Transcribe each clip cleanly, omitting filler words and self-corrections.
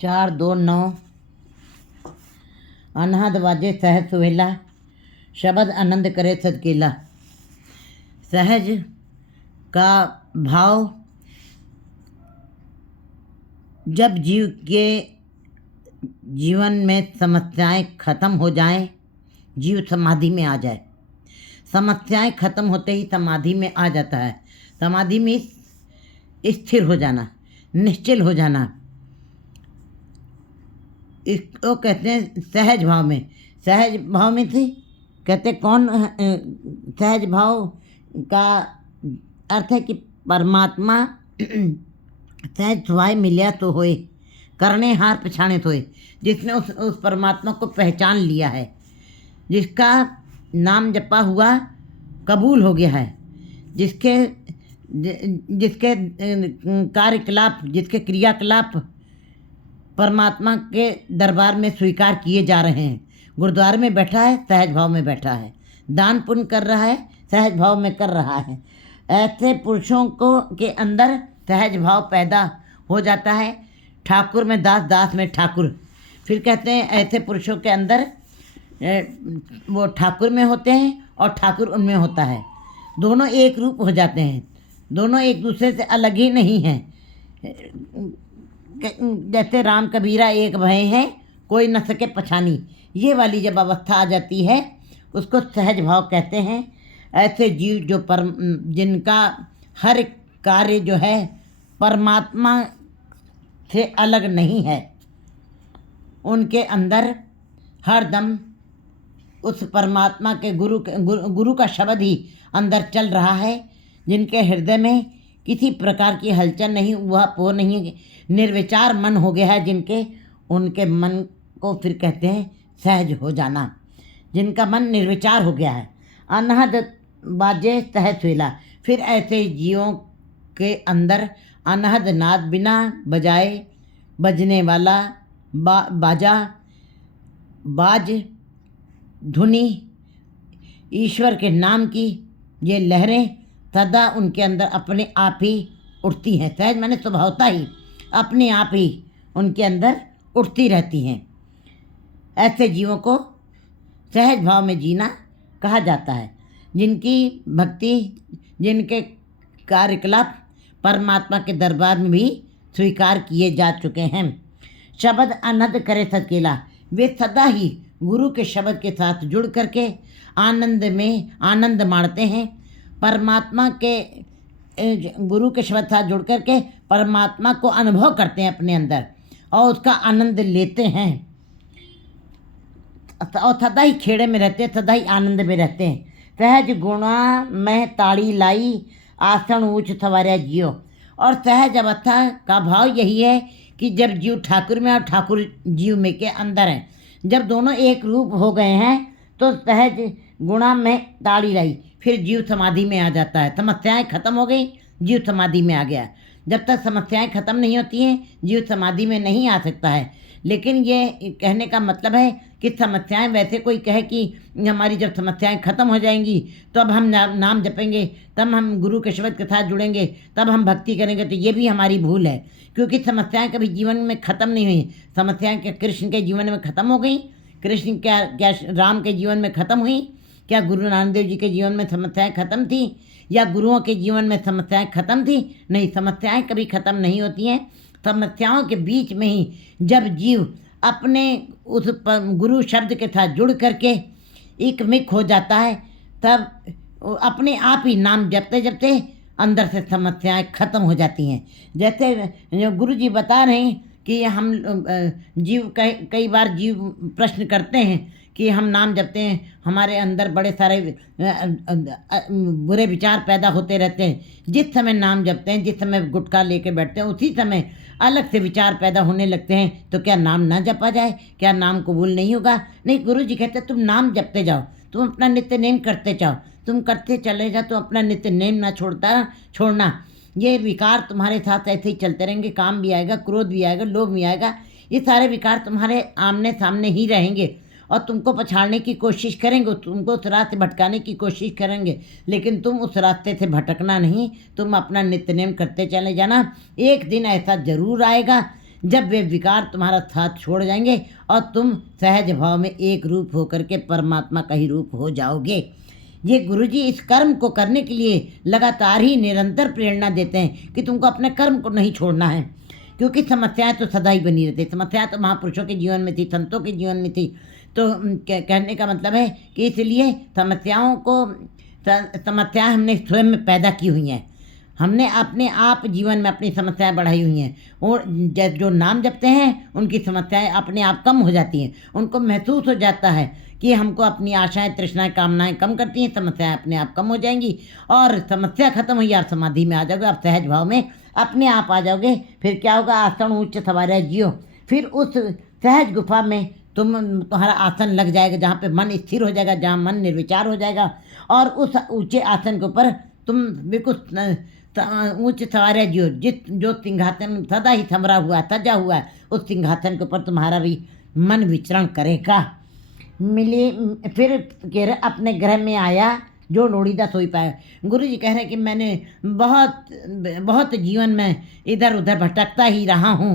4-2-9 अनहद वाजे सहज सुहेला, शब्द आनंद करे सदकेला। सहज का भाव जब जीव के जीवन में समस्याएं खत्म हो जाएं, जीव समाधि में आ जाए। समस्याएं खत्म होते ही समाधि में आ जाता है। समाधि में स्थिर हो जाना, निश्चल हो जाना, इसको कहते हैं सहज भाव में। सहज भाव में थी कहते कौन सहज भाव का अर्थ है कि परमात्मा सहज सुहाय मिलिया तो होए, करने हार पछाने थोए। जिसने उस परमात्मा को पहचान लिया है, जिसका नाम जपा हुआ कबूल हो गया है, जिसके कार्यकलाप, जिसके क्रियाकलाप परमात्मा के दरबार में स्वीकार किए जा रहे हैं। गुरुद्वारे में बैठा है, सहज भाव में बैठा है। दान पुण्य कर रहा है, सहज भाव में कर रहा है। ऐसे पुरुषों को के अंदर सहज भाव पैदा हो जाता है। ठाकुर में दास, दास में ठाकुर। फिर कहते हैं ऐसे पुरुषों के अंदर वो ठाकुर में होते हैं और ठाकुर उनमें होता है। दोनों एक रूप हो जाते हैं, दोनों एक दूसरे से अलग ही नहीं हैं। जैसे राम कबीरा एक भय हैं, कोई न सके पछानी। ये वाली जब अवस्था आ जाती है उसको सहज भाव कहते हैं। ऐसे जीव जो जिनका हर कार्य जो है परमात्मा से अलग नहीं है, उनके अंदर हर दम उस परमात्मा के गुरु का शब्द ही अंदर चल रहा है। जिनके हृदय में किसी प्रकार की हलचल नहीं, वह पो नहीं, निर्विचार मन हो गया है जिनके, उनके मन को फिर कहते हैं सहज हो जाना। जिनका मन निर्विचार हो गया है। अनहद बाजे सहज सुहेला। फिर ऐसे जीवों के अंदर अनहद नाद, बिना बजाए बजने वाला बाजा, बाज, धुनी, ईश्वर के नाम की ये लहरें सदा उनके अंदर अपने आप ही उठती हैं। सहज माने स्वभावता ही अपने आप ही उनके अंदर उठती रहती हैं। ऐसे जीवों को सहज भाव में जीना कहा जाता है, जिनकी भक्ति, जिनके कार्यकलाप परमात्मा के दरबार में भी स्वीकार किए जा चुके हैं। शब्द आनंद करे सकेला। वे सदा ही गुरु के शब्द के साथ जुड़ करके आनंद माणते हैं। परमात्मा के गुरु के शब्द साथ जुड़ करके परमात्मा को अनुभव करते हैं अपने अंदर और उसका आनंद लेते हैं और सदा ही खेड़े में रहते हैं, सदा ही आनंद में रहते हैं। सहज गुणा मैं ताड़ी लाई, आसन ऊंच सवारिया जियो। और सहज अवस्था का भाव यही है कि जब जीव ठाकुर में और ठाकुर जीव में के अंदर हैं, जब दोनों एक रूप हो गए हैं तो सहज गुणा में ताड़ी लाई, फिर जीव समाधि में आ जाता है। समस्याएं खत्म हो गई, जीव समाधि में आ गया। जब तक समस्याएं खत्म नहीं होती हैं, जीव समाधि में नहीं आ सकता है। लेकिन ये कहने का मतलब है कि समस्याएं, वैसे कोई कहे कि हमारी जब समस्याएं खत्म हो जाएंगी तो अब हम नाम जपेंगे, तब हम गुरु के शब्द के साथ जुड़ेंगे, तब हम भक्ति करेंगे, तो ये भी हमारी भूल है। क्योंकि समस्याएं कभी जीवन में ख़त्म नहीं हुई। समस्याएं क्या कृष्ण के जीवन में ख़त्म हो गई? कृष्ण क्या राम के जीवन में ख़त्म हुई? क्या गुरु नानक देव जी के जीवन में समस्याएं खत्म थी? या गुरुओं के जीवन में समस्याएं खत्म थी? नहीं, समस्याएं कभी ख़त्म नहीं होती हैं। समस्याओं के बीच में ही जब जीव अपने उस गुरु शब्द के साथ जुड़ करके एक मिक हो जाता है, तब अपने आप ही नाम जपते जपते अंदर से समस्याएं खत्म हो जाती हैं। जैसे जो गुरु जी बता रहे हैं कि हम जीव कई बार जीव प्रश्न करते हैं कि हम नाम जपते हैं, हमारे अंदर बड़े सारे बुरे विचार पैदा होते रहते हैं। जिस समय नाम जपते हैं, जिस समय गुटखा लेके बैठते हैं, उसी समय अलग से विचार पैदा होने लगते हैं। तो क्या नाम ना जपा जाए? क्या नाम कबूल नहीं होगा? नहीं, गुरु जी कहते तुम नाम जपते जाओ, तुम अपना नित्य नेम करते जाओ, तुम करते चले जाओ, तुम अपना नित्य नेम ना छोड़ना। ये विकार तुम्हारे साथ ऐसे ही चलते रहेंगे। काम भी आएगा, क्रोध भी आएगा, लोभ भी आएगा। ये सारे विकार तुम्हारे आमने सामने ही रहेंगे और तुमको पछाड़ने की कोशिश करेंगे, तुमको उस रास्ते भटकाने की कोशिश करेंगे। लेकिन तुम उस रास्ते से भटकना नहीं, तुम अपना नित्य नेम करते चले जाना। एक दिन ऐसा ज़रूर आएगा जब वे विकार तुम्हारा साथ छोड़ जाएंगे और तुम सहज भाव में एक रूप होकर के परमात्मा का ही रूप हो जाओगे। ये गुरुजी इस कर्म को करने के लिए लगातार ही निरंतर प्रेरणा देते हैं कि तुमको अपने कर्म को नहीं छोड़ना है, क्योंकि समस्याएं तो सदा ही बनी रहती। समस्याएं तो महापुरुषों के जीवन में थी, संतों के जीवन में थी। तो कहने का मतलब है कि इसलिए समस्याएं हमने स्वयं में पैदा की हुई हैं। हमने अपने आप जीवन में अपनी समस्याएं बढ़ाई हुई हैं, और जो नाम जपते हैं उनकी समस्याएं अपने आप कम हो जाती हैं। उनको महसूस हो जाता है कि हमको अपनी आशाएं, तृष्णाएं, कामनाएं कम करती हैं, समस्याएं अपने आप कम हो जाएंगी और समस्या खत्म हुई, आप समाधि में आ जाओगे, आप सहज भाव में अपने आप आ जाओगे। फिर क्या होगा? आसन उच्च सवारा जियो। फिर उस सहज गुफा में तुम्हारा आसन लग जाएगा, जहाँ पे मन स्थिर हो जाएगा, जहाँ मन निर्विचार हो जाएगा, और उस ऊंचे आसन के ऊपर तुम बिल्कुल ऊंच सवारे जो सिंहासन सदा ही थमरा हुआ, सजा हुआ है, उस सिंहासन के ऊपर तुम्हारा भी मन विचरण करेगा। मिली फिर कह रहे अपने ग्रह में आया जो लोड़ीदा सोई पाया। गुरु जी कह रहे कि मैंने बहुत जीवन में इधर उधर भटकता ही रहा हूँ।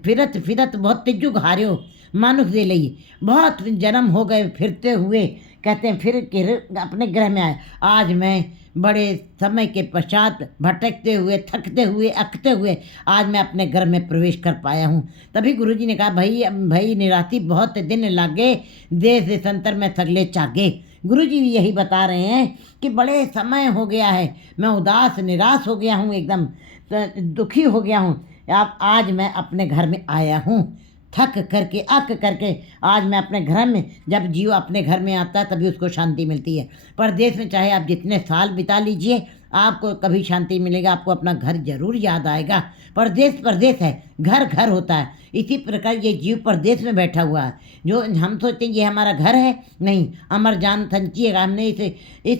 फिरत फिरत बहुत तिजु हार्यो मानुष दे लई, बहुत जन्म हो गए फिरते हुए। कहते हैं फिर अपने ग्रह में आए। आज मैं बड़े समय के पश्चात भटकते हुए, थकते हुए, अकते हुए आज मैं अपने घर में प्रवेश कर पाया हूँ। तभी गुरुजी ने कहा, भाई निराती बहुत दिन लागे, देश देशांतर में सगले चागे। गुरुजी भी यही बता रहे हैं कि बड़े समय हो गया है, मैं उदास निराश हो गया हूँ, एकदम दुखी हो गया हूँ। अब आज मैं अपने घर में आया हूँ, थक करके, अक करके। आज मैं अपने घर में, जब जीव अपने घर में आता है तभी उसको शांति मिलती है। परदेश में चाहे आप जितने साल बिता लीजिए, आपको कभी शांति मिलेगा, आपको अपना घर जरूर याद आएगा। परदेश है, घर घर होता है। इसी प्रकार ये जीव परदेश में बैठा हुआ है। जो हम सोचते हैं ये हमारा घर है, नहीं, अमर जान संचिएगा। हमने इस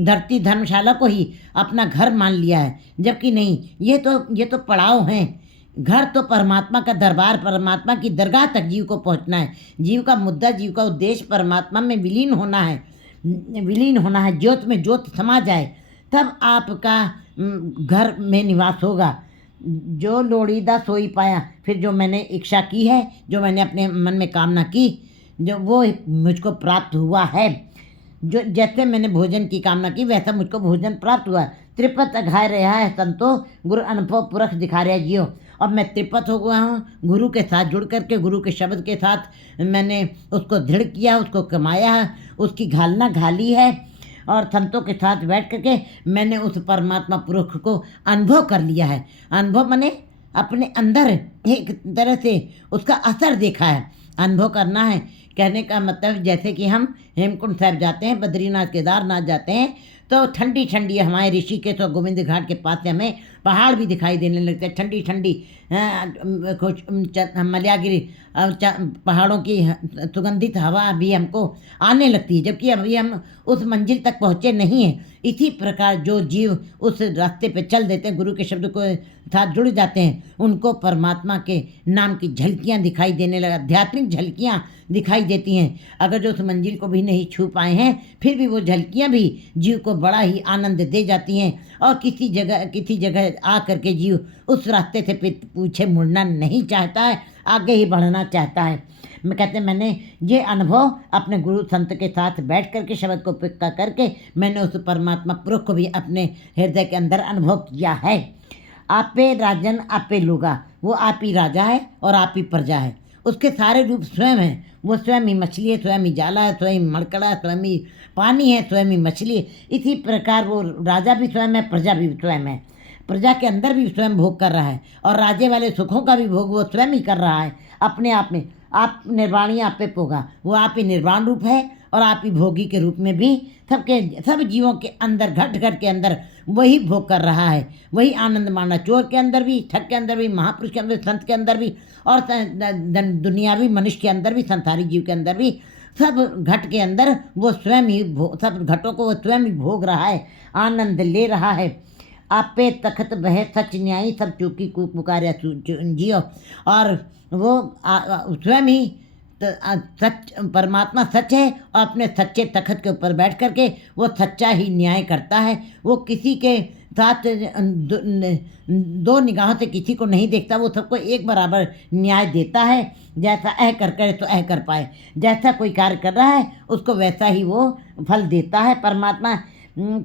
धरती धर्मशाला को ही अपना घर मान लिया है, जबकि नहीं, ये तो पड़ाव हैं। घर तो परमात्मा का दरबार, परमात्मा की दरगाह तक जीव को पहुंचना है। जीव का मुद्दा, जीव का उद्देश्य परमात्मा में विलीन होना है। ज्योत में ज्योत समा जाए, तब आपका घर में निवास होगा। जो लोड़ीदा सोई पाया। फिर जो मैंने इच्छा की है, जो मैंने अपने मन में कामना की, जो वो मुझको प्राप्त हुआ है। जो जैसे मैंने भोजन की कामना की, वैसा मुझको भोजन प्राप्त हुआ। त्रिपत अघाय रहा है संतो, गुरु अनुभव पुरख दिखा रहा जियो। अब मैं त्रिपत हो गया हूँ, गुरु के साथ जुड़ करके, गुरु के शब्द के साथ मैंने उसको दृढ़ किया, उसको कमाया है, उसकी घालना घाली है, और संतों के साथ बैठ करके मैंने उस परमात्मा पुरुष को अनुभव कर लिया है। अनुभव माने अपने अंदर एक तरह से उसका असर देखा है। अनुभव करना है, कहने का मतलब जैसे कि हम हेमकुंड साहिब जाते हैं, बद्रीनाथ, केदारनाथ जाते हैं, तो ठंडी ठंडी हमारे ऋषिकेश और गोविंद घाट के पास से हमें पहाड़ भी दिखाई देने लगते हैं। ठंडी ठंडी कुछ मलयागिरी पहाड़ों की सुगंधित हवा भी हमको आने लगती है, जबकि अभी हम उस मंजिल तक पहुँचे नहीं हैं। इसी प्रकार जो जीव उस रास्ते पे चल देते हैं, गुरु के शब्द को साथ जुड़ जाते हैं, उनको परमात्मा के नाम की झलकियाँ दिखाई देने लगा, आध्यात्मिक झलकियाँ दिखाई देती हैं। अगर जो उस मंजिल को भी नहीं छू पाए हैं, फिर भी वो झलकियाँ भी जीव को बड़ा ही आनंद दे जाती हैं, और किसी जगह आ करके जीव उस रास्ते से पीछे मुड़ना नहीं चाहता है, आगे ही बढ़ना चाहता है। मैं कहते हैं मैंने ये अनुभव अपने गुरु संत के साथ बैठ करके, शब्द को पिक्का करके, मैंने उस परमात्मा पुरुष को भी अपने हृदय के अंदर अनुभव किया है। आपे राजन आपे लुगा, वो आप ही राजा है और आप ही प्रजा है। उसके सारे रूप स्वयं हैं। वो स्वयं ही मछली है, स्वयं ही जाला है, स्वयं ही मड़कड़ा है, स्वयं ही पानी है, स्वयं ही मछली है। इसी प्रकार वो राजा भी स्वयं है, प्रजा भी स्वयं है। प्रजा के अंदर भी स्वयं भोग कर रहा है, और राजे वाले सुखों का भी भोग वो स्वयं ही कर रहा है अपने आप में। आप निर्वाणी आप पे पोगा, वो आप ही निर्वाण रूप है, और आप ही भोगी के रूप में भी सब जीवों के अंदर, घट घट के अंदर वही भोग कर रहा है। वही आनंद माना, चोर के अंदर भी, ठग के अंदर भी, महापुरुष के अंदर, संत के अंदर भी, और दुनियावी मनुष्य के अंदर भी, संसारी जीव के अंदर भी, सब घट के अंदर वो स्वयं ही सब घटों को वो स्वयं ही भोग रहा है, आनंद ले रहा है। आपे तखत बह सच न्यायी, सब चूकी कूक पुकार्या जियो। और वो स्वयं ही सच, परमात्मा सच है, और अपने सच्चे तखत के ऊपर बैठ करके वो सच्चा ही न्याय करता है। वो किसी के साथ दो निगाहों से किसी को नहीं देखता, वो सबको एक बराबर न्याय देता है। जैसा कर करे तो कर पाए, जैसा कोई कार्य कर रहा है उसको वैसा ही वो फल देता है। परमात्मा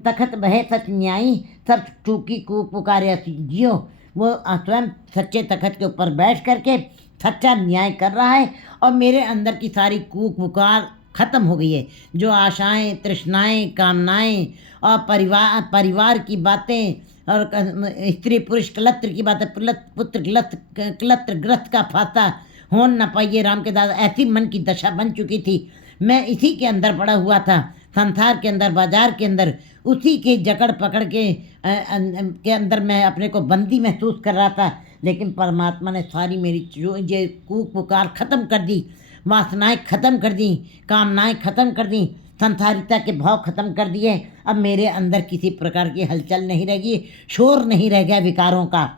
तखत बहे सच न्यायी, सब चूकी कूक पुकारे जियो। वो स्वयं सच्चे तखत के ऊपर बैठ करके सच्चा न्याय कर रहा है और मेरे अंदर की सारी कूक पुकार ख़त्म हो गई है। जो आशाएं, तृष्णाएं, कामनाएं और परिवार की बातें और स्त्री पुरुष कलत्र की बातें, पुत्र कलत्र ग्रस्त का फाता हो न पाइए राम के दादा, ऐसी मन की दशा बन चुकी थी। मैं इसी के अंदर पड़ा हुआ था, संसार के अंदर, बाजार के अंदर, उसी के जकड़ पकड़ के अंदर मैं अपने को बंदी महसूस कर रहा था। लेकिन परमात्मा ने सारी मेरी जो ये कूक पुकार ख़त्म कर दी, वासनाएं ख़त्म कर दी, कामनाएं ख़त्म कर दी, संसारिकता के भाव ख़त्म कर दिए। अब मेरे अंदर किसी प्रकार की हलचल नहीं रह गई, शोर नहीं रह गया विकारों का।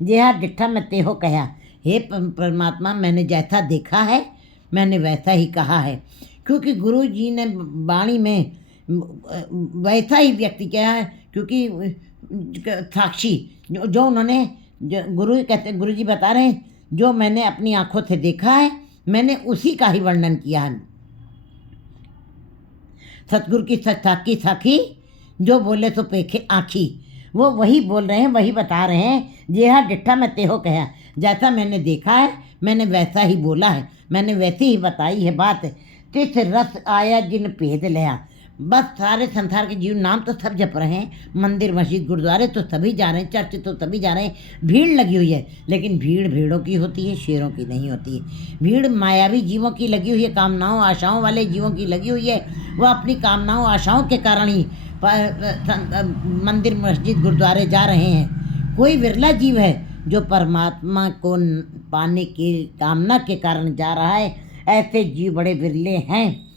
जेहा डिट्ठा मैं तेहो कहा, हे परमात्मा, मैंने जैसा देखा है मैंने वैसा ही कहा है, क्योंकि गुरु जी ने वाणी में वैसा ही व्यक्ति किया है। क्योंकि साक्षी जो उन्होंने गुरु जी बता रहे हैं, जो मैंने अपनी आंखों से देखा है मैंने उसी का ही वर्णन किया है। सतगुरु की साखी साखी, जो बोले तो पेखे आँखी, वो वही बोल रहे हैं, वही बता रहे हैं। जे हाँ डिट्ठा मैं तेहो कहा, जैसा मैंने देखा है मैंने वैसा ही बोला है, मैंने वैसी ही बताई है बात। तिस रस आया जिन भेद लिया। बस सारे संसार के जीव नाम तो सब जप रहे हैं, मंदिर मस्जिद गुरुद्वारे तो सभी जा रहे हैं, चर्च तो सभी जा रहे हैं, भीड़ लगी हुई है। लेकिन भीड़ भेड़ों की होती है, शेरों की नहीं होती है। भीड़ मायावी जीवों की लगी हुई है, कामनाओं आशाओं वाले जीवों की लगी हुई है। वह अपनी कामनाओं आशाओं के कारण ही मंदिर मस्जिद गुरुद्वारे जा रहे हैं। कोई विरला जीव है जो परमात्मा को पाने की कामना के कारण जा रहा है। ऐसे जीव बड़े विरले हैं।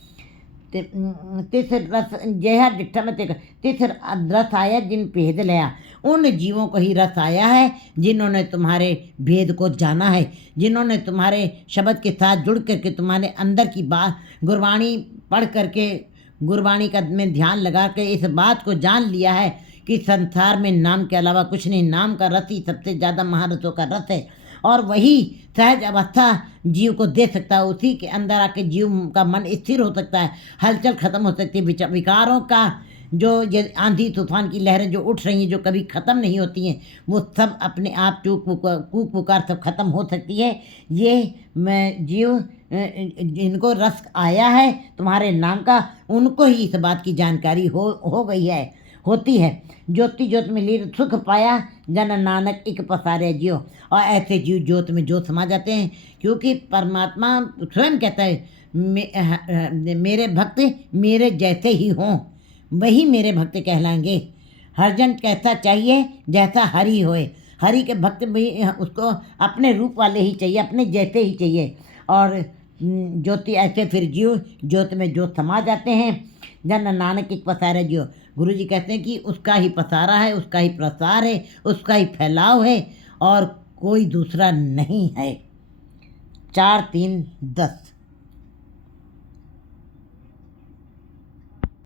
तिस रस जया डिट्ठा में तिस रस आया जिन भेद लिया। उन जीवों को ही रस आया है जिन्होंने तुम्हारे भेद को जाना है, जिन्होंने तुम्हारे शब्द के साथ जुड़ करके तुम्हारे अंदर की बात गुरबाणी पढ़ करके, गुरबाणी का में ध्यान लगा के इस बात को जान लिया है कि संसार में नाम के अलावा कुछ नहीं, नाम का रस ही सबसे ज़्यादा महारसों का रस है। और वही सहज अवस्था जीव को दे सकता है। उसी के अंदर आके जीव का मन स्थिर हो सकता है, हलचल खत्म हो सकती है। विकारों का जो ये आंधी तूफान की लहरें जो उठ रही हैं, जो कभी ख़त्म नहीं होती हैं, वो सब अपने आप कूक पुकार सब खत्म हो सकती है। ये मैं जीव जिनको रस आया है तुम्हारे नाम का, उनको ही इस बात की जानकारी हो गई है, होती है। ज्योति ज्योत में लीन सुख पाया, जन नानक एक पसारे जियो। और ऐसे जीव ज्योत में ज्योत समा जाते हैं, क्योंकि परमात्मा स्वयं कहता है मेरे भक्त मेरे जैसे ही हों, वही मेरे भक्त कहलाएंगे। हर जन कैसा चाहिए, जैसा हरि होए। हरि के भक्त भी उसको अपने रूप वाले ही चाहिए, अपने जैसे ही चाहिए। और ज्योति ऐसे फिर जीव ज्योत में ज्योत समा जाते हैं। जन नानक एक पसारा जियो। गुरु जी कहते हैं कि उसका ही पसारा है, उसका ही प्रसार है, उसका ही फैलाव है और कोई दूसरा नहीं है। 4-3-10